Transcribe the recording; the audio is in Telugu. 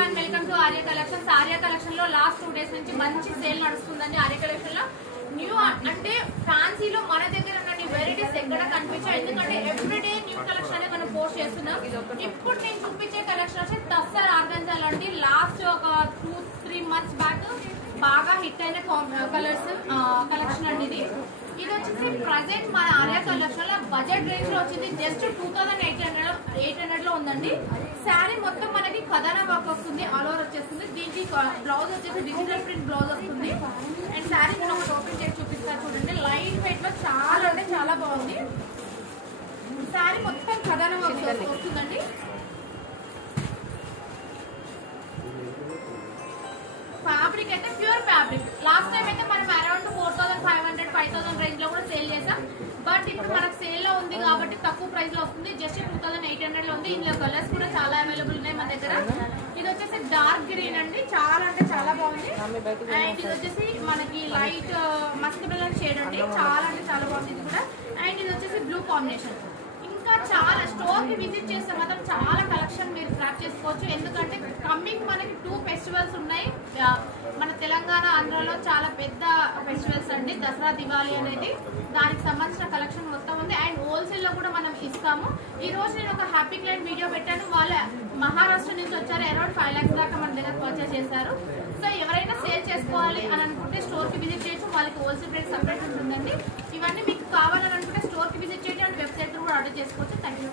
everyone, welcome to Arya Collections. Arya Collection లో లాస్ట్ 2 days నుంచి మంచి సేల్ నడుస్తుందండి. ఆర్య కలెక్షన్ లో న్యూ అంటే ఫ్యాన్సీలో మన దగ్గర ఉన్న వెరైటీస్ ఎక్కడ కనిపించాయి, ఎందుకంటే ఎవ్రీడే న్యూ కలెక్షన్ అనేది మనం పోస్ట్ చేస్తున్నాం. ఇప్పుడు నేను చూపించే కలెక్షన్ వచ్చి టస్సర్ ఆర్గన్జాలో అండి. లాస్ట్ ఒక 2-3 months బ్యాక్ బాగా హిట్ అయిన కలెక్షన్ అండి. ఇది వచ్చేసి ప్రజెంట్ మన ఆర్య కలెక్షన్ లో బడ్జెట్ రేంజ్ లో వచ్చింది. జస్ట్ 2800 లో ఉందండి. శారీ మొత్తం మనకి ఖదానా వర్క్ వస్తుంది, ఆల్ ఓవర్ వచ్చేస్తుంది. దీనికి బ్లౌజ్ వచ్చేసి డిజిటల్ ప్రింట్ బ్లౌజ్ వస్తుంది. అండ్ శారీ నేను ఒకటి ఓపెన్ చేసి చూపిస్తాను చూడండి. లైట్ వెయిట్ లో చాలా అంటే చాలా బాగుంది. శారీ మొత్తం ఖదానా వర్క్ వస్తుందండి. ఫ్యాబ్రిక్ అయితే ప్యూర్ ఫ్యాబ్రిక్. లాస్ట్ టైం అయితే మనం అరౌండ్ 4500-5000 రేంజ్ లో కూడా సేల్ చేసాం. బట్ ఇప్పుడు మనకు సేల్ లో ఉంది కాబట్టి తక్కువ ప్రైస్ లో వస్తుంది. జస్ట్ 2800 లో ఉంది. ఇందులో కలర్స్ కూడా చాలా అవైలబుల్ ఉన్నాయి మన దగ్గర. ఇది వచ్చేసి డార్క్ గ్రీన్ అండి, చాలా అంటే చాలా బాగుంది. అండ్ ఇది వచ్చేసి మనకి లైట్ మస్క్ మెలన్ షేడ్ అండి, చాలా అంటే చాలా బాగుంది ఇది కూడా. అండ్ ఇది వచ్చేసి బ్లూ కాంబినేషన్. ఇంకా చాలా స్టోర్ కి విజిట్ చేస్తే మాత్రం చాలా కలెక్షన్ మీరు ట్రాక్ చేసుకోవచ్చు. ఎందుకంటే కమింగ్ మనకి 2 ఫెస్టివల్స్ ఉన్నాయి మన తెలంగాణ ఆంధ్రలో. చాలా పెద్ద ఫెస్టివల్స్ అండి, దసరా దివాళీ అనేది. దానికి సంబంధించిన కలెక్షన్ మొత్తం ఉంది. అండ్ హోల్సేల్ లో కూడా మనం ఇస్తాము. ఈ రోజు నేను ఒక హ్యాపీ క్లయింట్ వీడియో పెట్టాను. వాళ్ళు మహారాష్ట్ర నుంచి వచ్చారు. అరౌండ్ 5 lakhs దాకా మన దగ్గర పర్చేస్ చేశారు. సో ఎవరైనా సేల్ చేసుకోవాలి అని అనుకుంటే స్టోర్ కి విజిట్ చేయొచ్చు. వాళ్ళకి హోల్సేల్ రేట్ సపరేట్ ఉంటుందండి. ఇవన్నీ మీకు కావాలని అనుకుంటే స్టోర్ కి విజిట్ చేయండి. అండ్ వెబ్సైట్ కూడా ఆర్డర్ చేసుకోవచ్చు. Thank you.